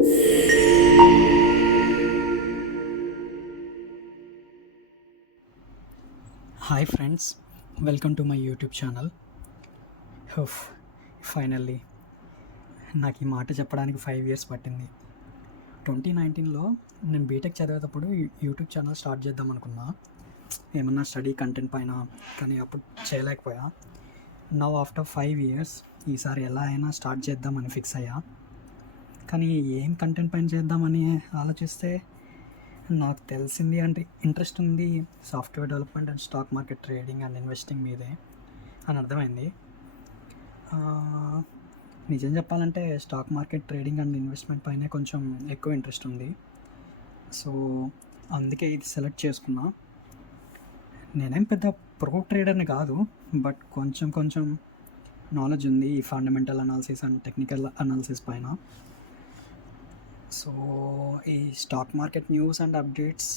Hi friends, welcome to my YouTube channel. Finally నాకు ఈ మాట చెప్పడానికి 5 years పట్టింది. 2019లో నేను బీటెక్ చదివేటప్పుడు యూట్యూబ్ ఛానల్ స్టార్ట్ చేద్దాం అనుకున్నా, ఏమన్నా స్టడీ కంటెంట్ పైన. కానీ అప్పుడు చేయలేకపోయా. నౌ ఆఫ్టర్ 5 years ఈసారి ఎలా అయినా స్టార్ట్ చేద్దామని ఫిక్స్ అయ్యా. కానీ ఏం కంటెంట్ పైన చేద్దామని ఆలోచిస్తే నాకు తెలిసింది అంటే ఇంట్రెస్ట్ ఉంది software development and stock market trading and investing మీదే అని అర్థమైంది. నిజం చెప్పాలంటే stock market trading and investment పైనే కొంచెం ఎక్కువ ఇంట్రెస్ట్ ఉంది. సో అందుకే ఇది సెలెక్ట్ చేసుకున్నా. నేనేం పెద్ద ప్రో ట్రేడర్ని కాదు, బట్ కొంచెం నాలెడ్జ్ ఉంది ఈ fundamental analysis and technical analysis పైన. సో ఈ stock market news and updates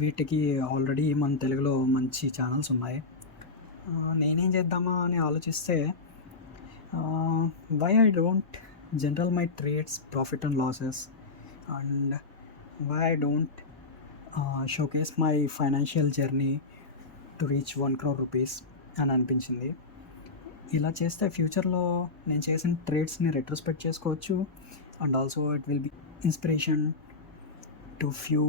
వీటికి ఆల్రెడీ మన తెలుగులో మంచి ఛానల్స్ ఉన్నాయి. నేనేం చేద్దామా అని ఆలోచిస్తే why I don't journal my trades profit and losses and why I don't showcase my financial journey to reach 1 crore rupees అని అనిపించింది. ఇలా చేస్తే ఫ్యూచర్లో నేను చేసిన ట్రేడ్స్ని రెట్రోస్పెక్ట్ చేసుకోవచ్చు and also it will be inspiration to few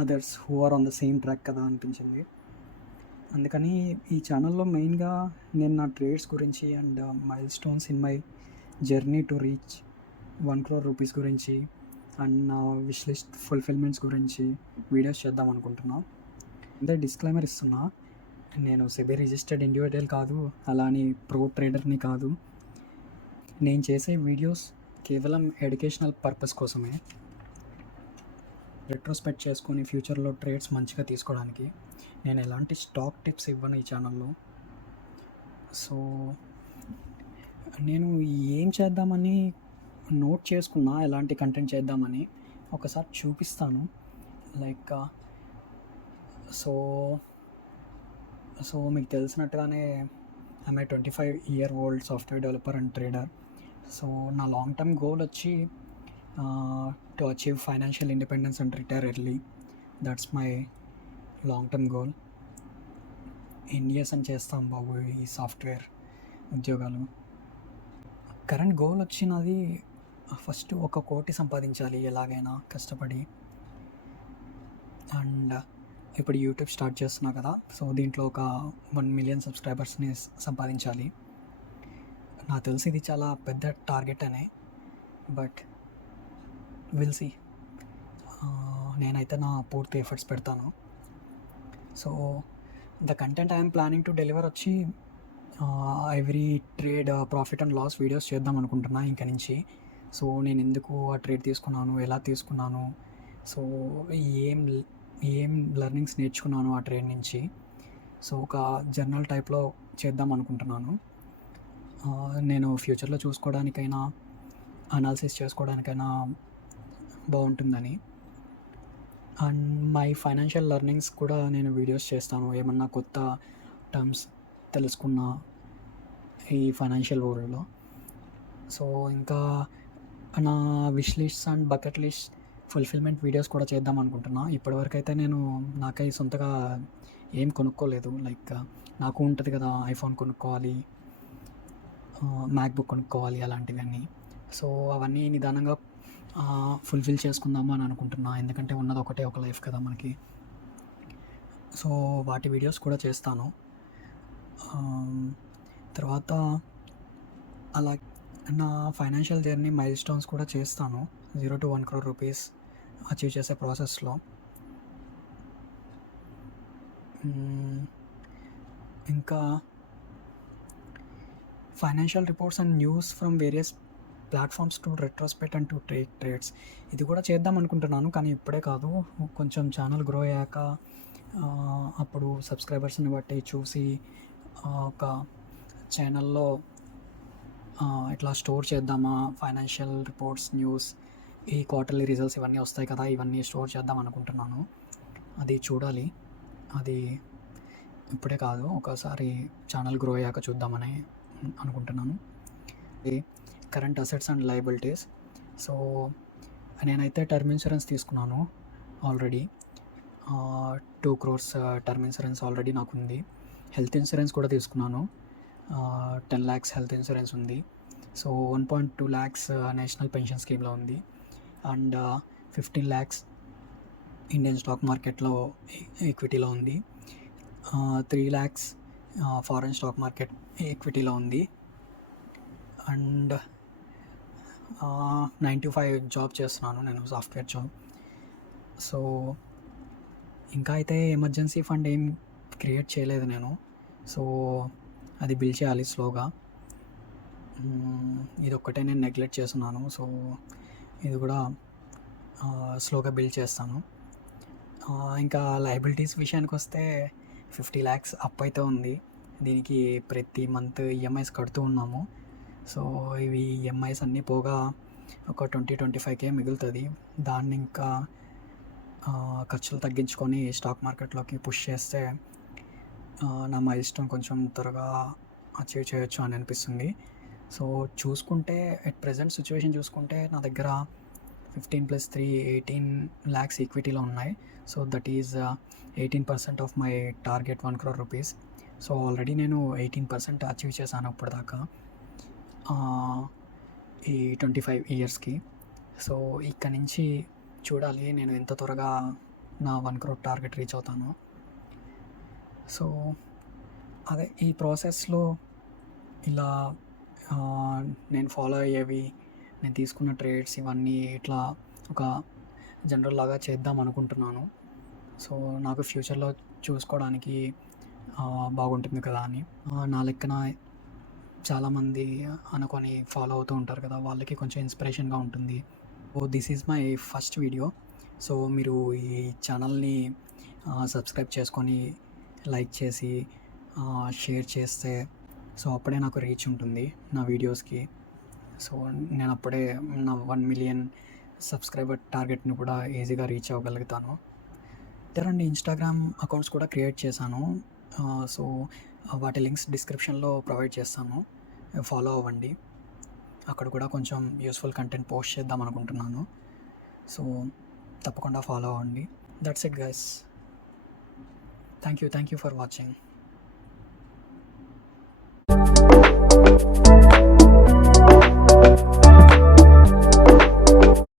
others who are on the same track కదా అనిపించింది. అందుకని ఈ ఛానల్లో మెయిన్గా నేను నా ట్రేడ్స్ గురించి and mile stones in my journey to reach 1 crore rupees గురించి అండ్ నా విష్ లిస్ట్ ఫుల్ఫిల్మెంట్స్ గురించి వీడియోస్ చేద్దాం అనుకుంటున్నా. అంటే డిస్క్లైమర్ ఇస్తున్నా, నేను సెబీ రిజిస్టర్డ్ ఇండివిజువల్ కాదు, అలా అని ప్రో ట్రేడర్ని కాదు. నేను చేసే వీడియోస్ కేవలం ఎడ్యుకేషనల్ పర్పస్ కోసమే, రెట్రోస్పెక్ట్ చేసుకొని ఫ్యూచర్లో ట్రేడ్స్ మంచిగా తీసుకోవడానికి. నేను ఎలాంటి స్టాక్ టిప్స్ ఇవ్వను ఈ ఛానల్లో. సో నేను ఏం చేద్దామని నోట్ చేసుకున్నా, ఎలాంటి కంటెంట్ చేద్దామని ఒకసారి చూపిస్తాను. లైక్ సో మీకు తెలిసినట్టుగానే I'm a 25-year-old software developer and trader. So నా లాంగ్ టర్మ్ గోల్ వచ్చి to achieve financial independence and retire early. That's my long term goal. ఎన్ని ఇయర్స్ అని చేస్తాం బాబు ఈ సాఫ్ట్వేర్ ఉద్యోగాలు. కరెంట్ గోల్ వచ్చినది ఫస్ట్ 1 కోటి సంపాదించాలి ఎలాగైనా కష్టపడి. అండ్ ఇప్పుడు యూట్యూబ్ స్టార్ట్ చేస్తున్నా కదా, సో దీంట్లో ఒక 1 million సబ్స్క్రైబర్స్ని సంపాదించాలి. నాకు తెలిసి ఇది చాలా పెద్ద టార్గెట్ అనే, బట్ విల్ సీ. నేనైతే నా పూర్తి ఎఫర్ట్స్ పెడతాను. So the content I'm planning to deliver వచ్చి every trade profit and loss videos చేద్దాం అనుకుంటున్నా ఇంక నుంచి. సో నేను ఎందుకు ఆ ట్రేడ్ తీసుకున్నాను, ఎలా తీసుకున్నాను, సో ఏం లెర్నింగ్స్ నేర్చుకున్నాను ఆ ట్రేడ్ నుంచి, సో ఒక జర్నల్ టైప్లో చేద్దాం అనుకుంటున్నాను. నేను ఫ్యూచర్లో చూసుకోవడానికైనా అనాలిసిస్ చేసుకోవడానికైనా బాగుంటుందని. అండ్ మై ఫైనాన్షియల్ లెర్నింగ్స్ కూడా నేను వీడియోస్ చేస్తాను, ఏమన్నా కొత్త టర్మ్స్ తెలుసుకున్న ఈ ఫైనాన్షియల్ వరల్డ్లో. సో ఇంకా నా wish lists and bucket list fulfilment videos కూడా చేద్దాం అనుకుంటున్నా. ఇప్పటివరకు అయితే నేను నాకై సొంతగా ఏం కొనుక్కోలేదు. లైక్ నాకు ఉంటుంది కదా, ఐఫోన్ కొనుక్కోవాలి, మ్యాక్బుక్ కొనుక్కోవాలి, అలాంటివన్నీ. సో అవన్నీ నిదానంగా ఫుల్ఫిల్ చేసుకుందాము అని అనుకుంటున్నా, ఎందుకంటే ఉన్నది ఒక లైఫ్ కదా మనకి. సో వాటి వీడియోస్ కూడా చేస్తాను. తర్వాత అలా నా ఫైనాన్షియల్ జర్నీ మైల్ స్టోన్స్ కూడా చేస్తాను 0 to 1 crore rupees అచీవ్ చేసే ప్రాసెస్లో. ఇంకా financial reports and news from various platforms to retrospect and to trades ఇది కూడా చేద్దాం అనుకుంటున్నాను. కానీ ఇప్పుడే కాదు, కొంచెం ఛానల్ గ్రో అయ్యాక అప్పుడు సబ్స్క్రైబర్స్ని బట్టి చూసి ఒక ఛానల్లో ఇట్లా స్టోర్ చేద్దామా, ఫైనాన్షియల్ రిపోర్ట్స్, న్యూస్, ఈ క్వార్టర్లీ రిజల్ట్స్ ఇవన్నీ వస్తాయి కదా, ఇవన్నీ స్టోర్ చేద్దాం అనుకుంటున్నాను. అది చూడాలి, అది ఇప్పుడే కాదు, ఒకసారి ఛానల్ గ్రో అయ్యాక చూద్దామని అనుకుంటున్నాను. Current assets and liabilities. So నేనైతే టర్మ్ ఇన్సూరెన్స్ తీసుకున్నాను already. 2 crores term insurance already నాకుంది. హెల్త్ ఇన్సూరెన్స్ కూడా తీసుకున్నాను. 10 lakhs హెల్త్ ఇన్సూరెన్స్ ఉంది. సో 1.2 lakhs నేషనల్ పెన్షన్ స్కీమ్లో ఉంది. అండ్ 15 lakhs ఇండియన్ స్టాక్ మార్కెట్లో ఈక్విటీలో ఉంది. 3 lakhs ఫారెన్ స్టాక్ మార్కెట్ ఈక్విటీలో ఉంది. అండ్ 9 to 5 జాబ్ చేస్తున్నాను నేను, సాఫ్ట్వేర్ జాబ్. సో ఇంకా అయితే ఎమర్జెన్సీ ఫండ్ ఏం క్రియేట్ చేయలేదు నేను. సో అది బిల్డ్ చేయాలి స్లోగా. ఇది ఒక్కటే నేను నెగ్లెక్ట్ చేస్తున్నాను. సో ఇది కూడా స్లోగా బిల్డ్ చేస్తాను. ఇంకా లయబిలిటీస్ విషయానికి వస్తే 50 lakhs అప్ అయితే ఉంది. దీనికి ప్రతి మంత్ ఈఎంఐస్ కడుతూ ఉన్నాము. సో ఇవి ఈఎంఐస్ అన్నీ పోగా ఒక 20-25K మిగులుతుంది. దాన్ని ఇంకా ఖర్చులు తగ్గించుకొని స్టాక్ మార్కెట్లోకి పుష్ చేస్తే నా మైల్స్టోన్ కొంచెం త్వరగా అచీవ్ చేయొచ్చు అని అనిపిస్తుంది. సో చూసుకుంటే అట్ ప్రెజెంట్ సిచ్యువేషన్ చూసుకుంటే నా దగ్గర 15+3 18 lakhs ఈక్విటీలో ఉన్నాయి. So that is 18% of my target 1 crore rupees. So already నేను 18% అచీవ్ చేశాను ఇప్పటిదాకా ఈ 25 yearsకి. సో ఇక్కడ నుంచి చూడాలి నేను ఎంత త్వరగా నా 1 crore టార్గెట్ రీచ్ అవుతాను. సో అదే ఈ ప్రాసెస్లో ఇలా నేను ఫాలో అయ్యేవి, నేను తీసుకున్న ట్రేడ్స్ ఇవన్నీ ఇట్లా ఒక జనరల్ లాగా చేద్దాం అనుకుంటున్నాను. సో నాకు ఫ్యూచర్లో చూసుకోవడానికి బాగుంటుంది కదా అని. నా లెక్కన చాలామంది అనుకొని ఫాలో అవుతూ ఉంటారు కదా, వాళ్ళకి కొంచెం ఇన్స్పిరేషన్గా ఉంటుంది. So this is my first video. So మీరు ఈ ఛానల్ని సబ్స్క్రైబ్ చేసుకొని లైక్ చేసి షేర్ చేస్తే సో అప్పుడే నాకు రీచ్ ఉంటుంది నా వీడియోస్కి. సో నేను అప్పుడే నా 1 million సబ్స్క్రైబర్ టార్గెట్ని కూడా ఈజీగా రీచ్ అవ్వగలుగుతాను. ఇతరండి ఇన్స్టాగ్రామ్ అకౌంట్స్ కూడా క్రియేట్ చేశాను. సో వాటి లింక్స్ డిస్క్రిప్షన్లో ప్రొవైడ్ చేస్తాను, ఫాలో అవ్వండి. అక్కడ కూడా కొంచెం యూస్ఫుల్ కంటెంట్ పోస్ట్ చేద్దాం అనుకుంటున్నాను. సో తప్పకుండా ఫాలో అవ్వండి. That's it guys. Thank you for watching.